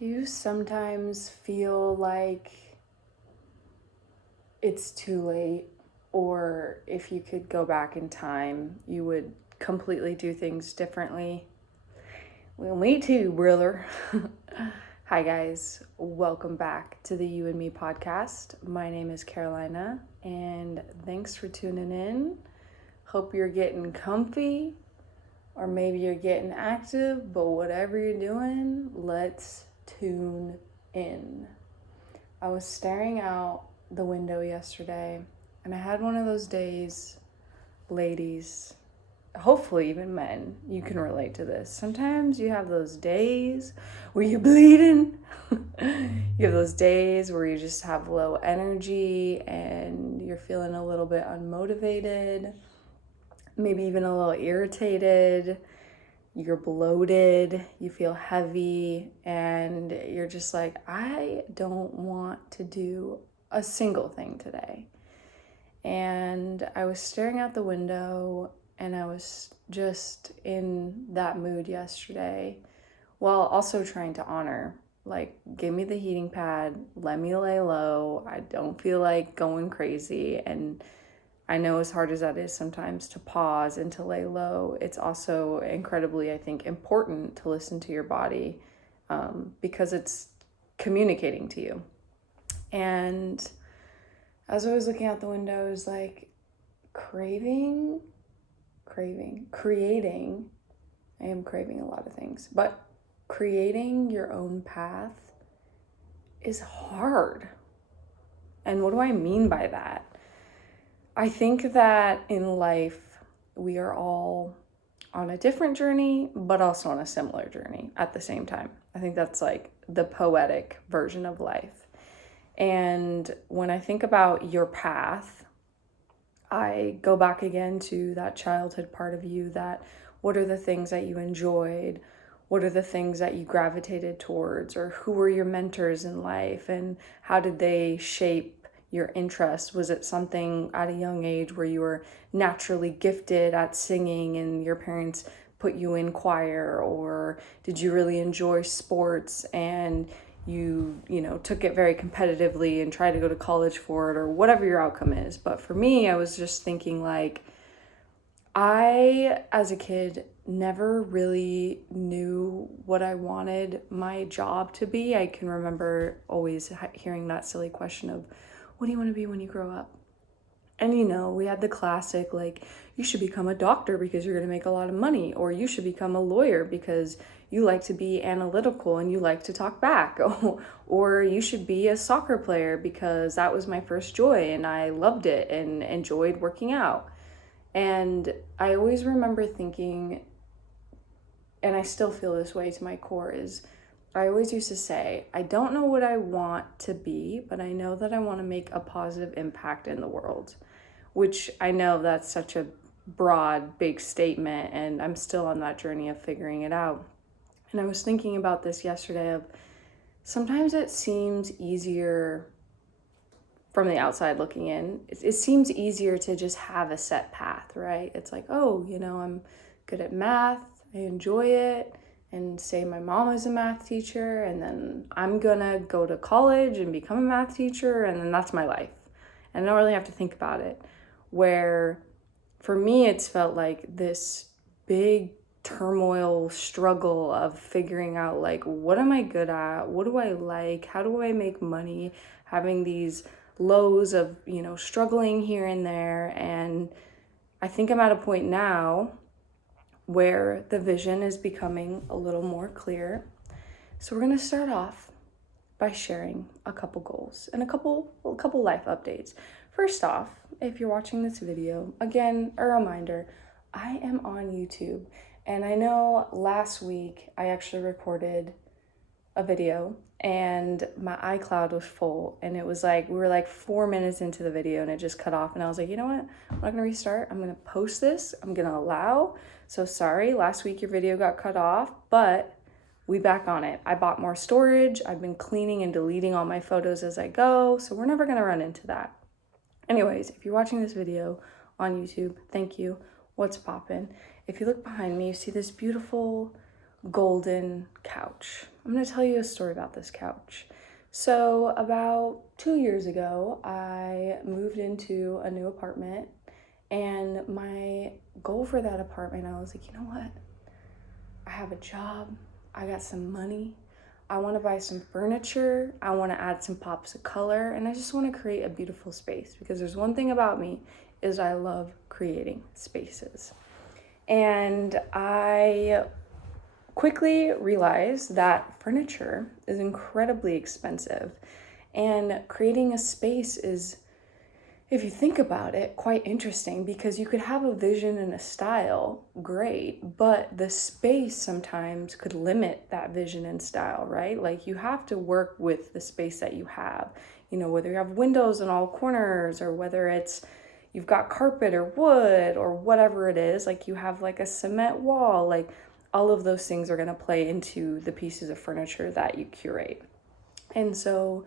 Do you sometimes feel like it's too late, or if you could go back in time, you would completely do things differently? Well, me too, brother. Hi, guys. Welcome back to the You and Me podcast. My name is Carolina, and thanks for tuning in. Hope you're getting comfy, or maybe you're getting active, but whatever you're doing, let's tune in. I was staring out the window yesterday, and I had one of those days, ladies, hopefully even men, you can relate to this. Sometimes you have those days where you're bleeding. You have those days where you just have low energy and you're feeling a little bit unmotivated, maybe even a little irritated. You're bloated, you feel heavy, and you're just like, I don't want to do a single thing today. And I was staring out the window and I was just in that mood yesterday, while also trying to honor, like, give me the heating pad, let me lay low. I don't feel like going crazy. And I know, as hard as that is sometimes to pause and to lay low, it's also incredibly, I think, important to listen to your body, because it's communicating to you. And as I was looking out the window, I was like, creating. I am craving a lot of things, but creating your own path is hard. And what do I mean by that? I think that in life, we are all on a different journey, but also on a similar journey at the same time. I think that's like the poetic version of life. And when I think about your path, I go back again to that childhood part of you, that what are the things that you enjoyed? What are the things that you gravitated towards? Or who were your mentors in life? And how did they shape your interests? Was it something at a young age where you were naturally gifted at singing and your parents put you in choir? Or did you really enjoy sports and you took it very competitively and tried to go to college for it, or whatever your outcome is? But for me, I was just thinking, like, I, as a kid, never really knew what I wanted my job to be. I can remember always hearing that silly question of, what do you want to be when you grow up? And we had the classic, like, you should become a doctor because you're going to make a lot of money, or you should become a lawyer because you like to be analytical and you like to talk back, or you should be a soccer player because that was my first joy and I loved it and enjoyed working out. And I always remember thinking, and I still feel this way to my core, is I always used to say, I don't know what I want to be, but I know that I want to make a positive impact in the world, which I know that's such a broad, big statement, and I'm still on that journey of figuring it out. And I was thinking about this yesterday of, sometimes it seems easier from the outside looking in. It seems easier to just have a set path, right? It's like, oh, I'm good at math, I enjoy it, and say my mom is a math teacher, and then I'm gonna go to college and become a math teacher, and then that's my life. And I don't really have to think about it. Where for me, it's felt like this big turmoil struggle of figuring out, like, what am I good at? What do I like? How do I make money? Having these lows of, struggling here and there. And I think I'm at a point now where the vision is becoming a little more clear. So we're going to start off by sharing a couple goals and a couple life updates. First off, if you're watching this video, again, a reminder, I am on YouTube. And I know last week I actually recorded a video and my iCloud was full, and it was like, we were like 4 minutes into the video and it just cut off. And I was like, you know what? I'm not gonna restart. I'm gonna post this. I'm gonna allow. So sorry, last week your video got cut off, but we back on it. I bought more storage. I've been cleaning and deleting all my photos as I go. So we're never gonna run into that. Anyways, if you're watching this video on YouTube, thank you. What's poppin'? If you look behind me, you see this beautiful golden couch. I'm going to tell you a story about this couch. So about 2 years ago, I moved into a new apartment, and my goal for that apartment, I was like, you know what? I have a job, I got some money, I want to buy some furniture, I want to add some pops of color, and I just want to create a beautiful space, because there's one thing about me is I love creating spaces. And I quickly realized that furniture is incredibly expensive, and creating a space is, if you think about it, quite interesting, because you could have a vision and a style, great, but the space sometimes could limit that vision and style, right? Like, you have to work with the space that you have, whether you have windows in all corners, or whether it's you've got carpet or wood or whatever it is, like you have like a cement wall, like all of those things are going to play into the pieces of furniture that you curate. And so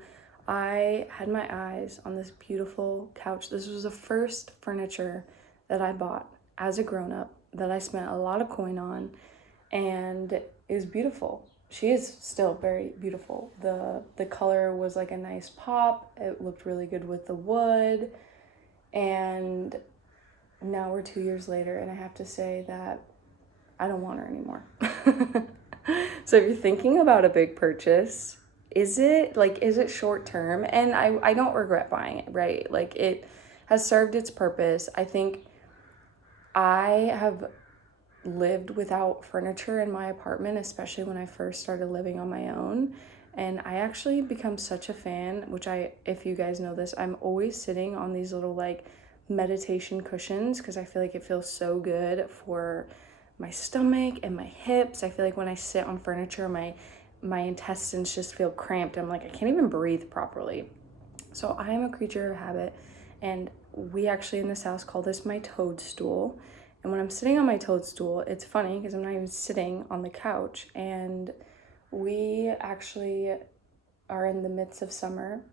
I had my eyes on this beautiful couch. This was the first furniture that I bought as a grown-up that I spent a lot of coin on, and it was beautiful. She is still very beautiful. The color was like a nice pop. It looked really good with the wood. And now we're 2 years later, and I have to say that I don't want her anymore. So if you're thinking about a big purchase, is it short term? And I don't regret buying it, right? Like, it has served its purpose. I think I have lived without furniture in my apartment, especially when I first started living on my own. And I actually become such a fan, if you guys know this, I'm always sitting on these little like meditation cushions, because I feel like it feels so good for my stomach and my hips. I feel like when I sit on furniture, my intestines just feel cramped. I'm like, I can't even breathe properly. So I am a creature of habit, and we actually in this house call this my toadstool. And when I'm sitting on my toadstool, it's funny because I'm not even sitting on the couch, and we actually are in the midst of summer,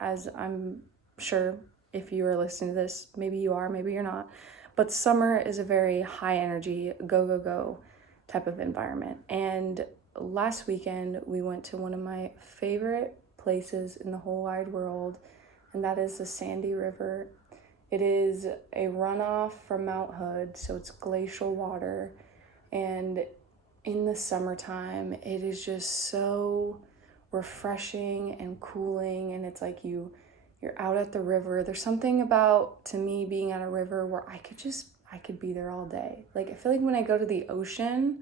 as I'm sure if you are listening to this, maybe you are, maybe you're not. But summer is a very high energy, go, go, go type of environment. And last weekend, we went to one of my favorite places in the whole wide world, and that is the Sandy River. It is a runoff from Mount Hood, so it's glacial water. And in the summertime, it is just so refreshing and cooling, and it's like you're out at the river. There's something about, to me, being at a river where I could be there all day. Like, I feel like when I go to the ocean,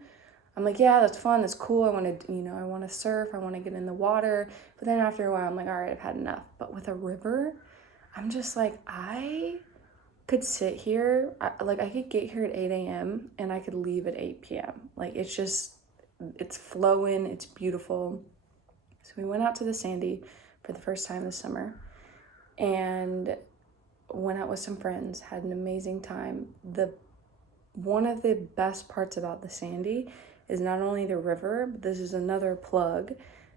I'm like, yeah, that's fun, that's cool, I want to surf, I want to get in the water, but then after a while, I'm like, all right, I've had enough. But with a river, I'm just like, I could sit here, I could get here at 8 a.m. and I could leave at 8 p.m. Like, it's flowing, it's beautiful. So we went out to the Sandy for the first time this summer, and went out with some friends, had an amazing time. One of the best parts about the Sandy is not only the river, but this is another plug.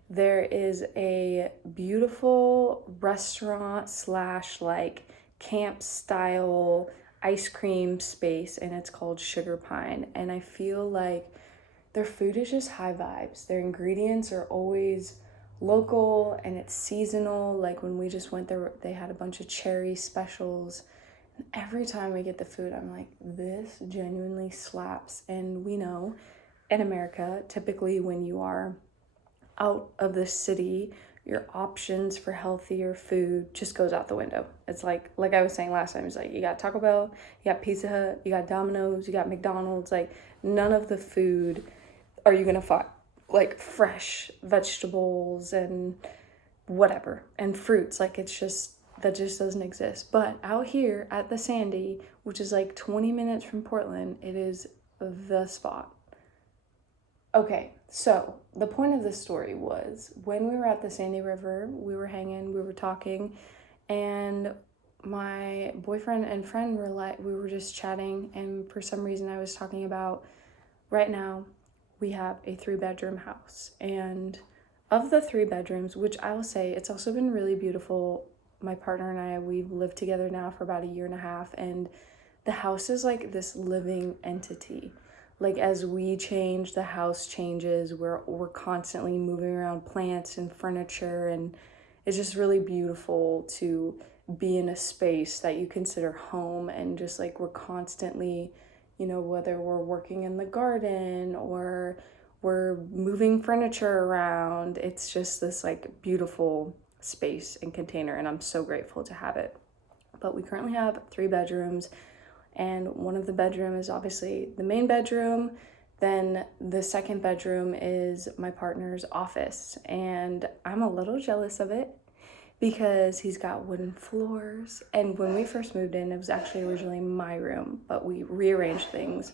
There is a beautiful restaurant / like camp style ice cream space, and it's called Sugar Pine. And I feel like their food is just high vibes. Their ingredients are always local, and it's seasonal. Like, when we just went there, they had a bunch of cherry specials. And every time we get the food, I'm like, this genuinely slaps. And we know in America, typically when you are out of the city, your options for healthier food just goes out the window. It's like I was saying last time, it's like you got Taco Bell, you got Pizza Hut, you got Domino's, you got McDonald's. Like, none of the food are you gonna find like fresh vegetables and whatever and fruits. Like, that just doesn't exist. But out here at the Sandy, which is like 20 minutes from Portland, it is the spot. Okay, so the point of this story was, when we were at the Sandy River, we were hanging, we were talking, and my boyfriend and friend we were just chatting, and for some reason I was talking about, right now we have a 3-bedroom house, and of the 3 bedrooms, which I will say, it's also been really beautiful. My partner and I, we've lived together now for about 1.5 years, and the house is like this living entity. Like as we change, the house changes. We're constantly moving around plants and furniture, and it's just really beautiful to be in a space that you consider home, and just like we're constantly, whether we're working in the garden or we're moving furniture around, it's just this like beautiful space and container, and I'm so grateful to have it. But we currently have 3 bedrooms, and one of the bedroom is obviously the main bedroom. Then the second bedroom is my partner's office, and I'm a little jealous of it because he's got wooden floors. And when we first moved in, it was actually originally my room, but we rearranged things,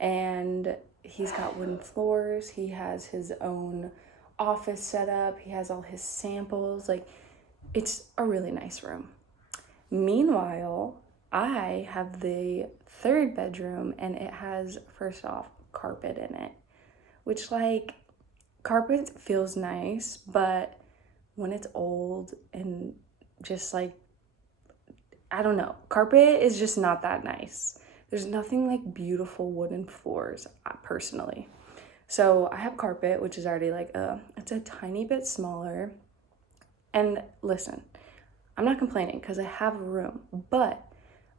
and he's got wooden floors. He has his own office set up. He has all his samples. Like, it's a really nice room. Meanwhile, I have the third bedroom, and it has, first off, carpet in it, which, like, carpet feels nice, but when it's old and just like, I don't know, carpet is just not that nice. There's nothing like beautiful wooden floors, personally. So I have carpet, which is already like it's a tiny bit smaller. And listen, I'm not complaining because I have a room, but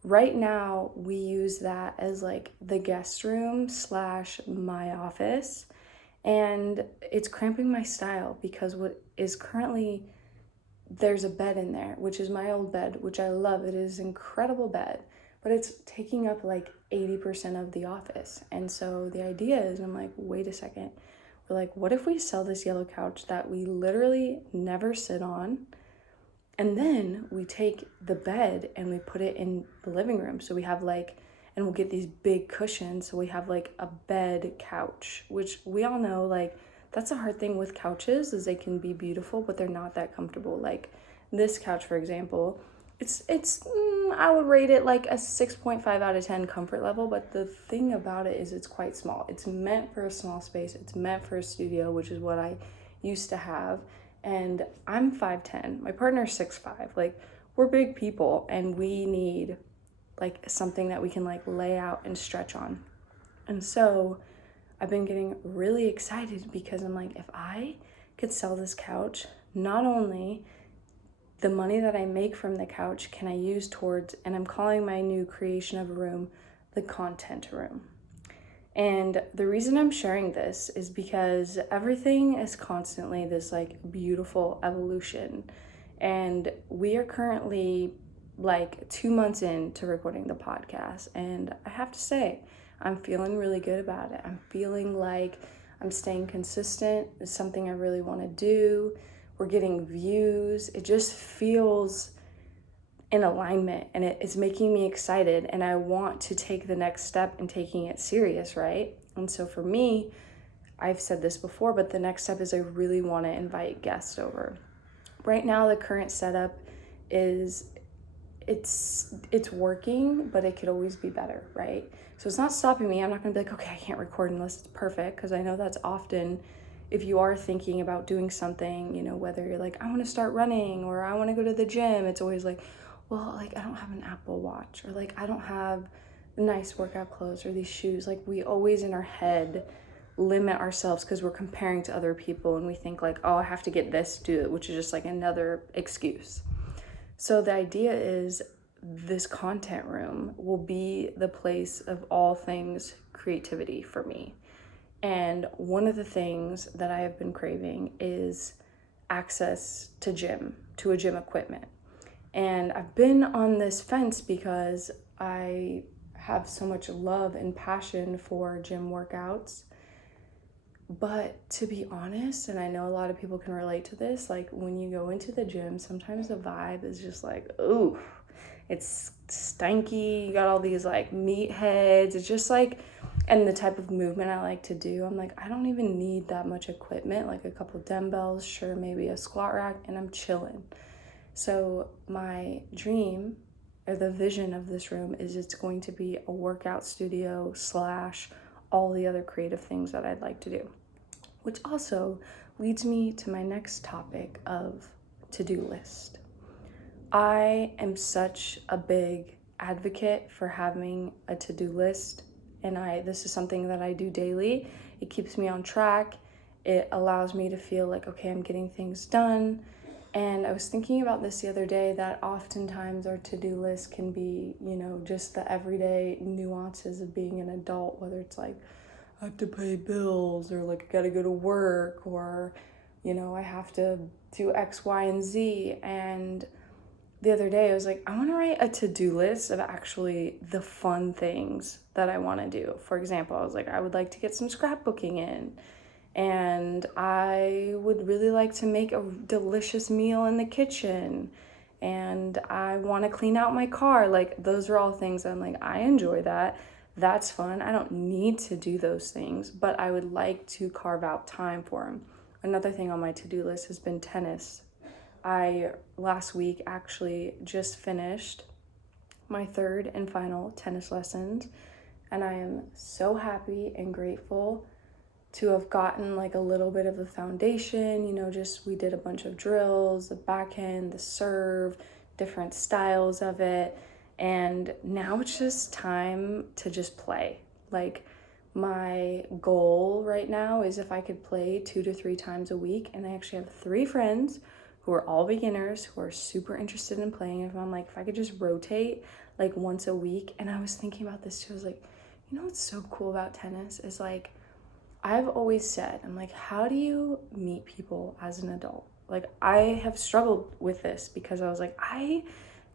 right now we use that as like the guest room / my office, and it's cramping my style because what is currently, there's a bed in there, which is my old bed, which I love. It is an incredible bed, but it's taking up like 80% of the office. And so the idea is, I'm like, wait a second. We're like, what if we sell this yellow couch that we literally never sit on? And then we take the bed and we put it in the living room. So we have like, and we'll get these big cushions. So we have like a bed couch, which we all know, like, that's a hard thing with couches, is they can be beautiful, but they're not that comfortable. Like this couch, for example, it's I would rate it like a 6.5 out of 10 comfort level. But the thing about it is it's quite small. It's meant for a small space. It's meant for a studio, which is what I used to have. And I'm 5'10", my partner's 6'5". Like, we're big people, and we need like something that we can like lay out and stretch on. And so I've been getting really excited because I'm like, if I could sell this couch, not only the money that I make from the couch can I use towards, and I'm calling my new creation of a room the content room. And the reason I'm sharing this is because everything is constantly this like beautiful evolution. And we are currently like 2 months into recording the podcast. And I have to say, I'm feeling really good about it. I'm feeling like I'm staying consistent. It's something I really want to do. We're getting views. It just feels in alignment, and it's making me excited, and I want to take the next step in taking it serious, right? And so for me, I've said this before, but the next step is I really want to invite guests over. Right now, the current setup is it's working, but it could always be better, right? So it's not stopping me. I'm not gonna be like, okay, I can't record unless it's perfect, because I know that's often, if you are thinking about doing something, whether you're like, I want to start running or I want to go to the gym, it's always like, well, like, I don't have an Apple Watch, or like, I don't have nice workout clothes or these shoes. Like, we always in our head limit ourselves because we're comparing to other people, and we think like, oh, I have to get this to do it, which is just like another excuse. So the idea is this content room will be the place of all things creativity for me. And one of the things that I have been craving is access to a gym equipment. And I've been on this fence because I have so much love and passion for gym workouts. But to be honest, and I know a lot of people can relate to this, like when you go into the gym, sometimes the vibe is just like, ooh, it's stanky. You got all these like meatheads. It's just like, and the type of movement I like to do, I'm like, I don't even need that much equipment, like a couple dumbbells, sure, maybe a squat rack, and I'm chilling. So my dream, or the vision of this room, is it's going to be a workout studio / all the other creative things that I'd like to do. Which also leads me to my next topic of to-do list. I am such a big advocate for having a to-do list And this is something that I do daily. It keeps me on track. It allows me to feel like, okay, I'm getting things done. And I was thinking about this the other day, that oftentimes our to-do list can be, just the everyday nuances of being an adult, whether it's like, I have to pay bills, or like I gotta go to work, or, I have to do X, Y, and Z. And the other day I was like, I want to write a to-do list of actually the fun things that I want to do. For example, I was like, I would like to get some scrapbooking in, and I would really like to make a delicious meal in the kitchen, and I want to clean out my car. Like, those are all things I'm like, I enjoy that. That's fun. I don't need to do those things, but I would like to carve out time for them. Another thing on my to-do list has been tennis. I last week actually just finished my third and final tennis lessons, and I am so happy and grateful to have gotten like a little bit of the foundation, just we did a bunch of drills, the backhand, the serve, different styles of it, and now it's just time to just play. Like, my goal right now is if I could play 2 to 3 times a week, and I actually have 3 friends who are all beginners who are super interested in playing. If I'm like, if I could just rotate like once a week. And I was thinking about this too. I was like, what's so cool about tennis is like, I've always said, I'm like, how do you meet people as an adult? Like, I have struggled with this because I was like, I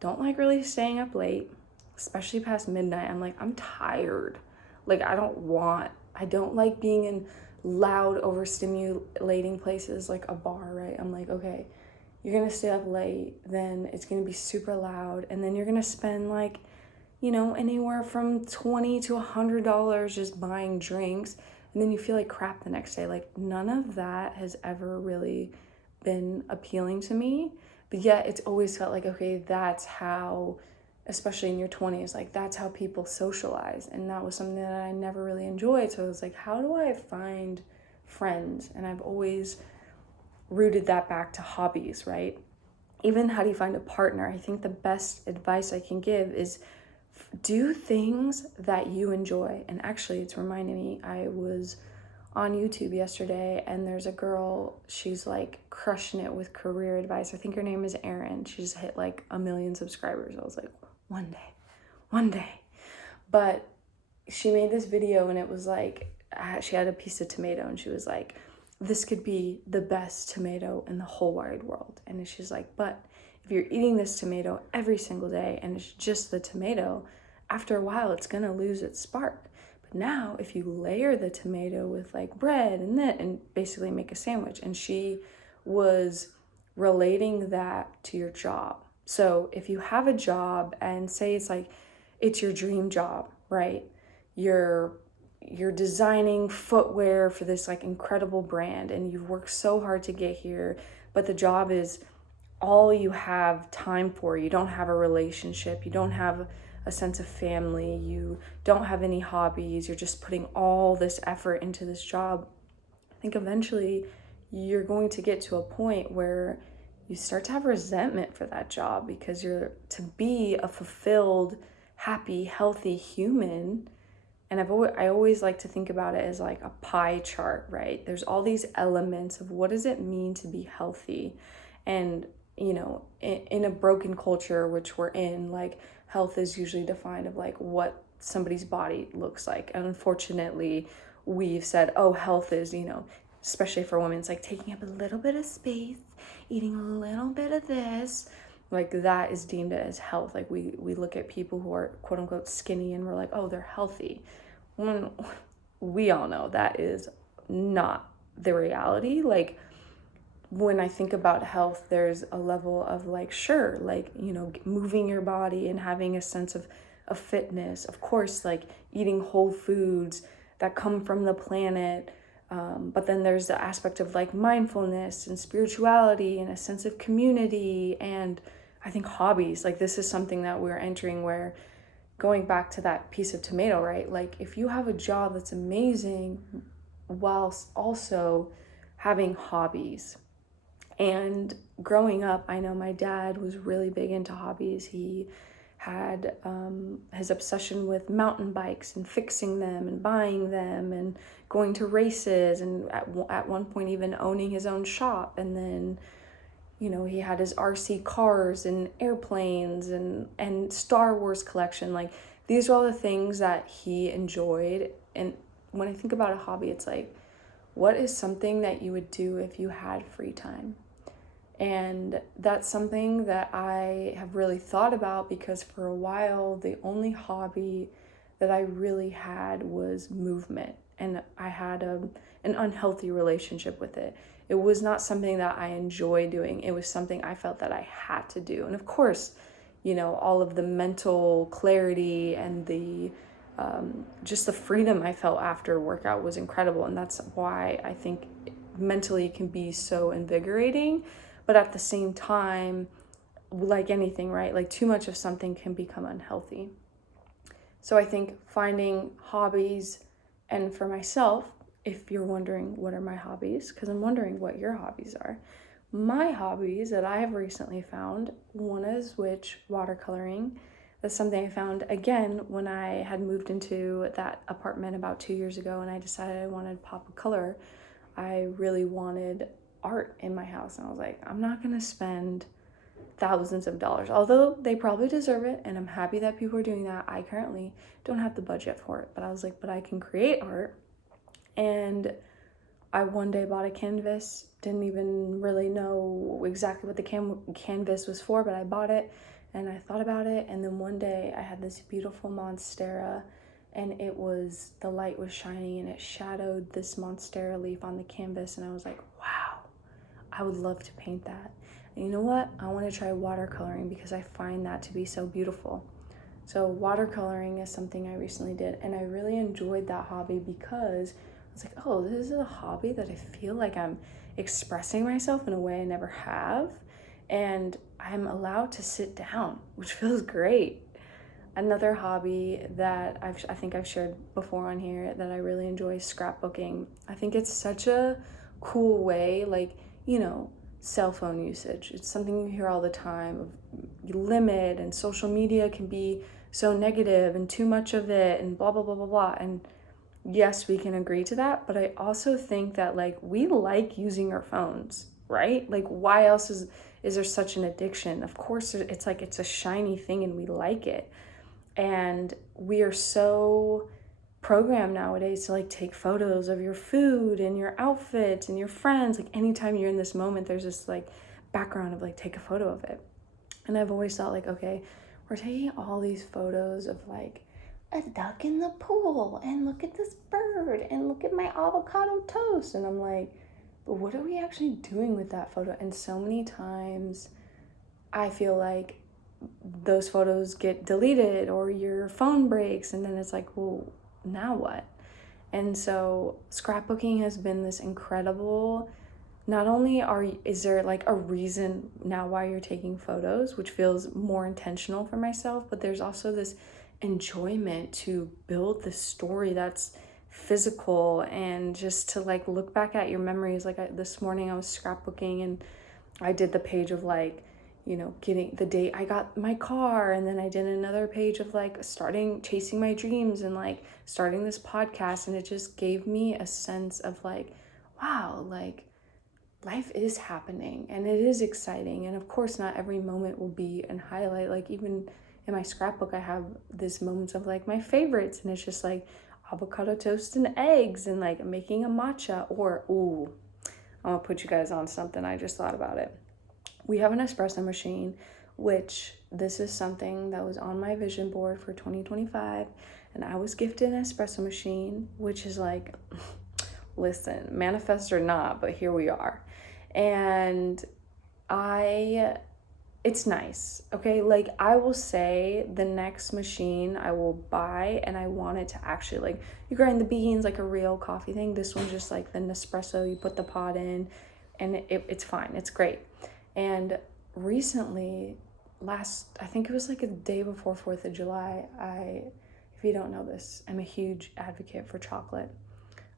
don't like really staying up late, especially past midnight. I'm like, I'm tired. Like, I don't like being in loud, overstimulating places like a bar, right? I'm like, okay, you're gonna stay up late, then it's gonna be super loud, and then you're gonna spend like, anywhere from $20 to $100 just buying drinks, and then you feel like crap the next day. Like, none of that has ever really been appealing to me, but yet it's always felt like, okay, that's how, especially in your 20s, like that's how people socialize, and that was something that I never really enjoyed. So I was like, how do I find friends? And I've always rooted that back to hobbies, right? Even how do you find a partner? I think the best advice I can give is do things that you enjoy. And actually, it's reminding me, I was on YouTube yesterday, and there's a girl, she's like crushing it with career advice. I think her name is Erin. She just hit like 1 million subscribers. I was like, one day. But she made this video, and it was like, she had a piece of tomato, and she was like, this could be the best tomato in the whole wide world. And she's like, but if you're eating this tomato every single day and it's just the tomato, after a while it's gonna lose its spark. But now if you layer the tomato with like bread and that, and basically make a sandwich. And she was relating that to your job. So if you have a job, and say it's like, it's your dream job, right? You're designing footwear for this like incredible brand, and you've worked so hard to get here, but the job is all you have time for. You don't have a relationship, you don't have a sense of family, you don't have any hobbies, you're just putting all this effort into this job. I think eventually you're going to get to a point where you start to have resentment for that job, because you're to be a fulfilled, happy, healthy human. And I always like to think about it as like a pie chart, right? There's all these elements of what does it mean to be healthy. And, in a broken culture, which we're in, like, health is usually defined of like what somebody's body looks like. And unfortunately, we've said, oh, health is, especially for women, it's like taking up a little bit of space, eating a little bit of this. Like, that is deemed as health. Like, we look at people who are quote unquote skinny, and we're like, oh, they're healthy. When we all know that is not the reality. Like, when I think about health, there's a level of like, sure, like, moving your body and having a sense of fitness. Of course, like eating whole foods that come from the planet. But then there's the aspect of like mindfulness and spirituality and a sense of community. And I think hobbies, like this is something that we're entering where, going back to that piece of tomato, right? Like, if you have a job that's amazing whilst also having hobbies. And growing up, I know my dad was really big into hobbies. He had his obsession with mountain bikes and fixing them and buying them and going to races, and at one point even owning his own shop. And then, you know, he had his RC cars and airplanes and Star Wars collection. Like, these are all the things that he enjoyed. And when I think about a hobby, it's like, what is something that you would do if you had free time? And that's something that I have really thought about, because for a while, the only hobby that I really had was movement. And I had an unhealthy relationship with it. It was not something that I enjoy doing. It was something I felt that I had to do. And of course, you know, all of the mental clarity and the just the freedom I felt after workout was incredible. And that's why I think mentally it can be so invigorating. But at the same time, like anything, right? Like, too much of something can become unhealthy. So I think finding hobbies, and for myself, if you're wondering what are my hobbies, because I'm wondering what your hobbies are. My hobbies that I have recently found, one is watercoloring. That's something I found, again, when I had moved into that apartment about 2 years ago, and I decided I wanted to pop of color. I really wanted art in my house, and I was like, I'm not gonna spend thousands of dollars, although they probably deserve it, and I'm happy that people are doing that. I currently don't have the budget for it, but I was like, but I can create art. And I one day bought a canvas, didn't even really know exactly what the canvas was for, but I bought it and I thought about it. And then one day I had this beautiful monstera, and the light was shining and it shadowed this monstera leaf on the canvas, and I was like, wow, I would love to paint that. And you know what? I want to try watercoloring because I find that to be so beautiful. So watercoloring is something I recently did, and I really enjoyed that hobby because I was like, oh, this is a hobby that I feel like I'm expressing myself in a way I never have, and I'm allowed to sit down, which feels great. Another hobby that I think I've shared before on here that I really enjoy is scrapbooking. I think it's such a cool way, like, you know, cell phone usage. It's something you hear all the time of limit, and social media can be so negative and too much of it and blah, blah, blah, blah, blah. And yes, we can agree to that, but I also think that, like, we like using our phones, right? Like, why else is there such an addiction? Of course, it's like it's a shiny thing and we like it. And we are so programmed nowadays to, like, take photos of your food and your outfits and your friends. Like, anytime you're in this moment, there's this, like, background of, like, take a photo of it. And I've always thought, like, okay, we're taking all these photos of, like, a duck in the pool, and look at this bird, and look at my avocado toast. And I'm like, but what are we actually doing with that photo? And so many times I feel like those photos get deleted or your phone breaks, and then it's like, well, now what? And so scrapbooking has been this incredible, not only is there like a reason now why you're taking photos, which feels more intentional for myself, but there's also this enjoyment to build this story that's physical, and just to, like, look back at your memories. Like, this morning I was scrapbooking, and I did the page of, like, you know, getting the date I got my car, and then I did another page of, like, chasing my dreams and, like, starting this podcast. And it just gave me a sense of, like, wow, like, life is happening and it is exciting. And of course, not every moment will be an highlight. Like, even in my scrapbook, I have these moments of, like, my favorites, and it's just like avocado toast and eggs, and, like, making a matcha. Or, ooh, I'm gonna put you guys on something. I just thought about it. We have an espresso machine, which this is something that was on my vision board for 2025, and I was gifted an espresso machine, which is like, listen, manifest or not, but here we are. And it's nice, okay? Like, I will say the next machine I will buy, and I want it to actually, like, you grind the beans like a real coffee thing. This one's just like the Nespresso, you put the pod in, and it's fine, it's great. And recently, I think it was like a day before 4th of July, if you don't know this, I'm a huge advocate for chocolate.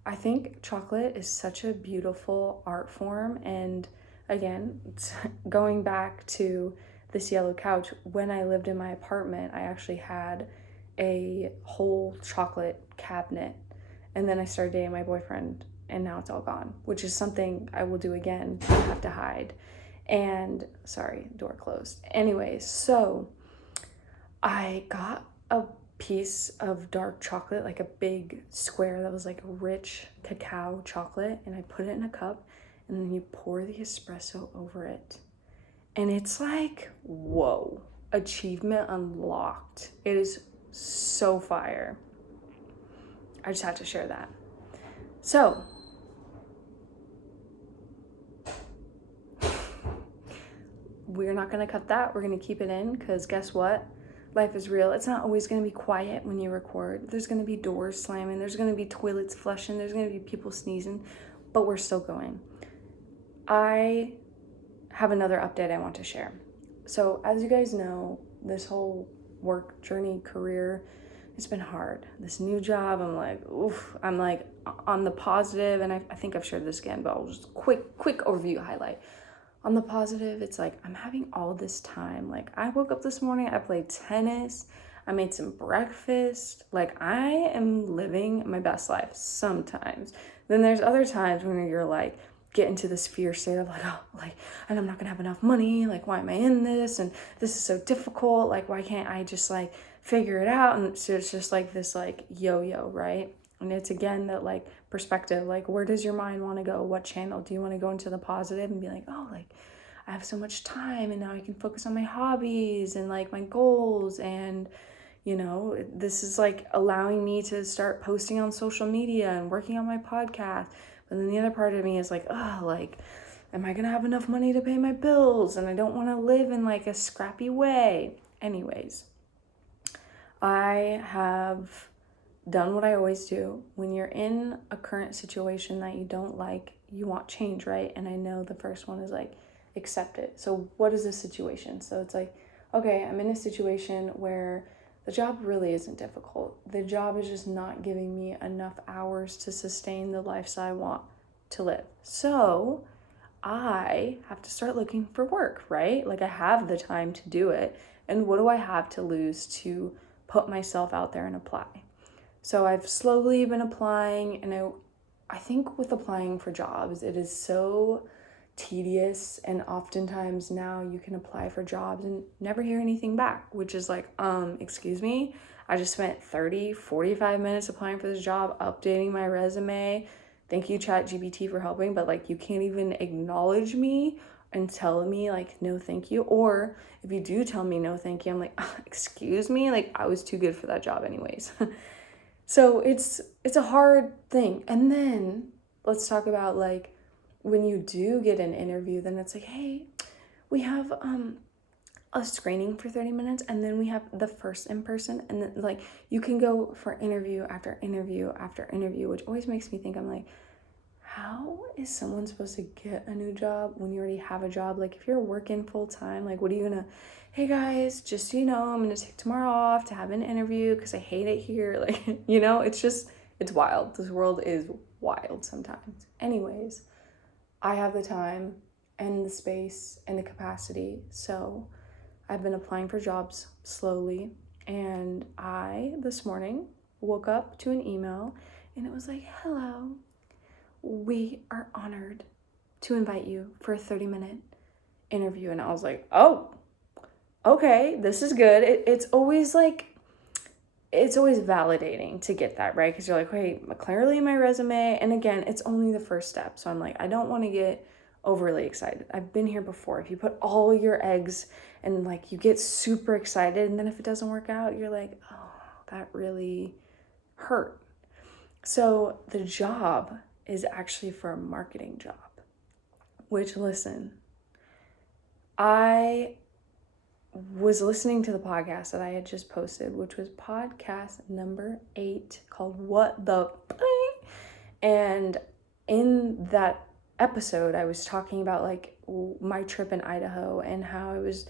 I think chocolate is such a beautiful art form, and again, going back to this yellow couch. When I lived in my apartment, I actually had a whole chocolate cabinet. And then I started dating my boyfriend, and now it's all gone, which is something I will do again, but I have to hide. And sorry, door closed. Anyways, so I got a piece of dark chocolate, like a big square that was like rich cacao chocolate, and I put it in a cup, and then you pour the espresso over it. And it's like, whoa, achievement unlocked. It is so fire. I just had to share that. So, we're not going to cut that. We're going to keep it in, because guess what? Life is real. It's not always going to be quiet when you record. There's going to be doors slamming. There's going to be toilets flushing. There's going to be people sneezing. But we're still going. I have another update I want to share. So as you guys know, this whole work journey, career, it's been hard. This new job, I'm like, oof. I'm like on the positive, and I think I've shared this again, but I'll just quick overview highlight. On the positive, it's like I'm having all this time. Like I woke up this morning, I played tennis, I made some breakfast. Like I am living my best life sometimes. Then there's other times when you're like, get into this fear state of like, oh, like, and I'm not gonna have enough money. Like, why am I in this? And this is so difficult. Like, why can't I just like figure it out? And so it's just like this like yo-yo, right? And it's again that like perspective, like where does your mind want to go? What channel do you want to go into the positive and be like, oh, like I have so much time and now I can focus on my hobbies and like my goals, and you know, this is like allowing me to start posting on social media and working on my podcast. But then the other part of me is like, oh, like, am I gonna have enough money to pay my bills? And I don't want to live in like a scrappy way. Anyways, I have done what I always do. When you're in a current situation that you don't like, you want change, right? And I know the first one is like, accept it. So what is the situation? So it's like, okay, I'm in a situation where the job really isn't difficult. The job is just not giving me enough hours to sustain the lifestyle I want to live. So I have to start looking for work, right? Like I have the time to do it. And what do I have to lose to put myself out there and apply? So I've slowly been applying, and I think with applying for jobs, it is so tedious, and oftentimes now you can apply for jobs and never hear anything back, which is like, excuse me, I just spent 45 minutes applying for this job, updating my resume. Thank you, ChatGPT, for helping, but like you can't even acknowledge me and tell me like no thank you. Or if you do tell me no thank you, I'm like, excuse me, like I was too good for that job anyways. So it's a hard thing. And then let's talk about like when you do get an interview, then it's like, hey, we have a screening for 30 minutes, and then we have the first in person, and then like you can go for interview after interview after interview, which always makes me think, I'm like, how is someone supposed to get a new job when you already have a job? Like if you're working full time, like what are you gonna, hey guys, just so you know, I'm gonna take tomorrow off to have an interview because I hate it here. Like, you know, it's wild. This world is wild sometimes. Anyways, I have the time and the space and the capacity. So I've been applying for jobs slowly. And I, this morning, woke up to an email and it was like, hello, we are honored to invite you for a 30-minute interview. And I was like, oh, okay, this is good. It's always validating to get that, right? Because you're like, hey, clearly my resume. And again, it's only the first step. So I'm like, I don't want to get overly excited. I've been here before. If you put all your eggs and like you get super excited, and then if it doesn't work out, you're like, oh, that really hurt. So the job is actually for a marketing job, which, listen, I was listening to the podcast that I had just posted, which was podcast number 8 called What the And in that episode, I was talking about like my trip in Idaho and how I was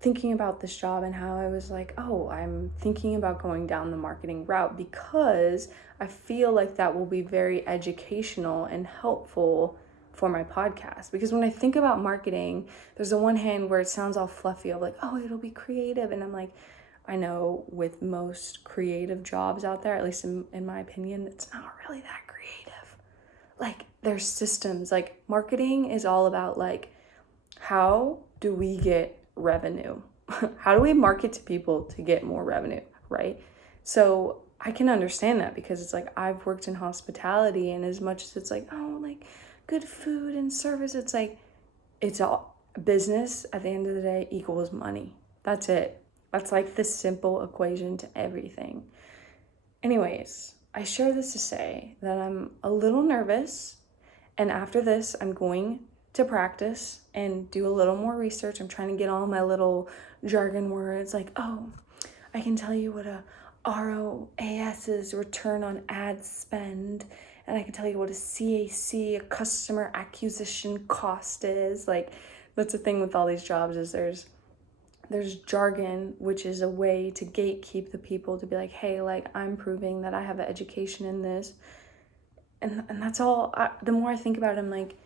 thinking about this job, and how I was like, oh, I'm thinking about going down the marketing route because I feel like that will be very educational and helpful for my podcast. Because when I think about marketing, there's the one hand where it sounds all fluffy of like, oh, it'll be creative. And I'm like, I know with most creative jobs out there, at least in my opinion, it's not really that creative. Like there's systems, like marketing is all about like, how do we get revenue? How do we market to people to get more revenue, right? So I can understand that because it's like I've worked in hospitality, and as much as it's like, oh, like good food and service, it's like it's all business at the end of the day equals money. That's it. That's like the simple equation to everything. Anyways, I share this to say that I'm a little nervous, and after this, I'm going to practice and do a little more research. I'm trying to get all my little jargon words like, oh, I can tell you what a ROAS is, return on ad spend, and I can tell you what a CAC, a customer acquisition cost is. Like, that's the thing with all these jobs is there's jargon, which is a way to gatekeep the people to be like, hey, like I'm proving that I have an education in this. And that's all. The more I think about it, I'm like,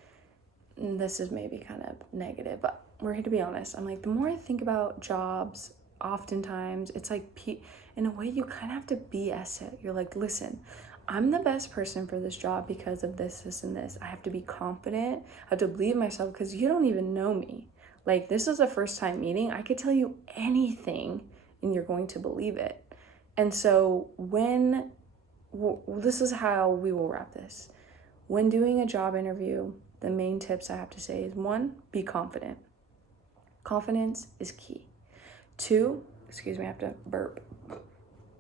this is maybe kind of negative, but we're here to be honest. I'm like, the more I think about jobs, oftentimes it's like, in a way, you kind of have to BS it. You're like, listen, I'm the best person for this job because of this, this, and this. I have to be confident. I have to believe myself because you don't even know me. Like, this is a first time meeting. I could tell you anything and you're going to believe it. And so this is how we will wrap this. When doing a job interview, the main tips I have to say is 1, be confident. Confidence is key. 2, excuse me, I have to burp.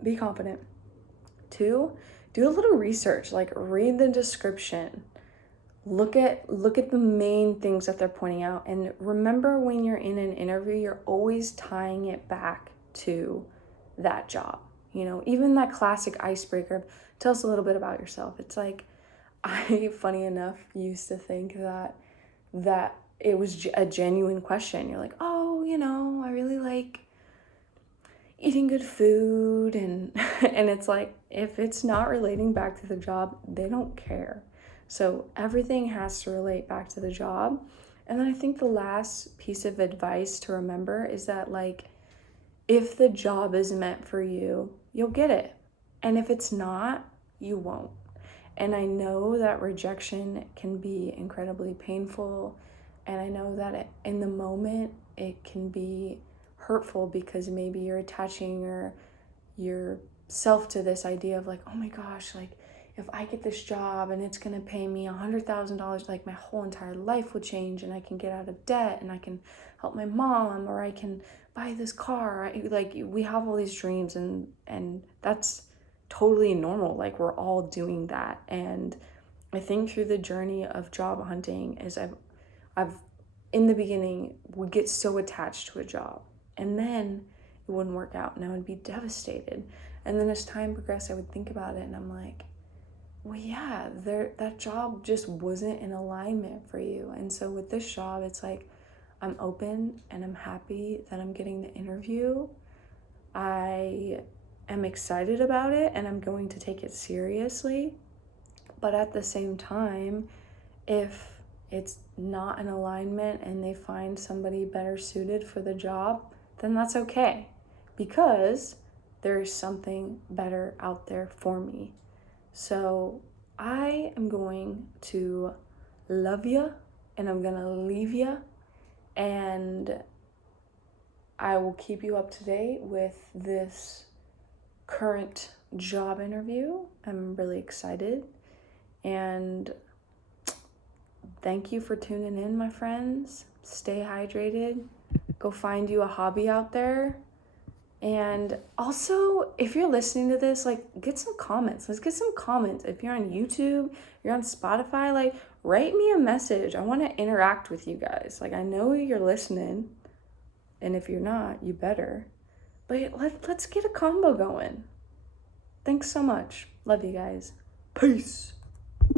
Be confident. 2, do a little research, like read the description. Look at the main things that they're pointing out. And remember, when you're in an interview, you're always tying it back to that job. You know, even that classic icebreaker, tell us a little bit about yourself. It's like, I, funny enough, used to think that it was a genuine question. You're like, oh, you know, I really like eating good food. And it's like, if it's not relating back to the job, they don't care. So everything has to relate back to the job. And then I think the last piece of advice to remember is that, like, if the job is meant for you, you'll get it. And if it's not, you won't. And I know that rejection can be incredibly painful. And I know that in the moment, it can be hurtful because maybe you're attaching yourself to this idea of like, oh my gosh, like, if I get this job and it's going to pay me $100,000, like my whole entire life will change and I can get out of debt and I can help my mom, or I can buy this car. Like, we have all these dreams, and that's totally normal. Like, we're all doing that. And I think through the journey of job hunting is I've in the beginning would get so attached to a job, and then it wouldn't work out and I would be devastated. And then as time progressed, I would think about it and I'm like, well, yeah, that job just wasn't in alignment for you. And so with this job, it's like, I'm open and I'm happy that I'm getting the interview. I am excited about it and I'm going to take it seriously. But at the same time, if it's not an alignment and they find somebody better suited for the job, then that's okay, because there is something better out there for me. So I am going to love you and I'm going to leave you, and I will keep you up to date with this current job interview. I'm really excited, and thank you for tuning in, my friends. Stay hydrated. Go find you a hobby out there. And also, if you're listening to this, like, get some comments. Let's get some comments. If you're on YouTube, you're on Spotify, like, write me a message. I want to interact with you guys. Like, I know you're listening, and if you're not, you better. But let's get a combo going. Thanks so much. Love you guys. Peace.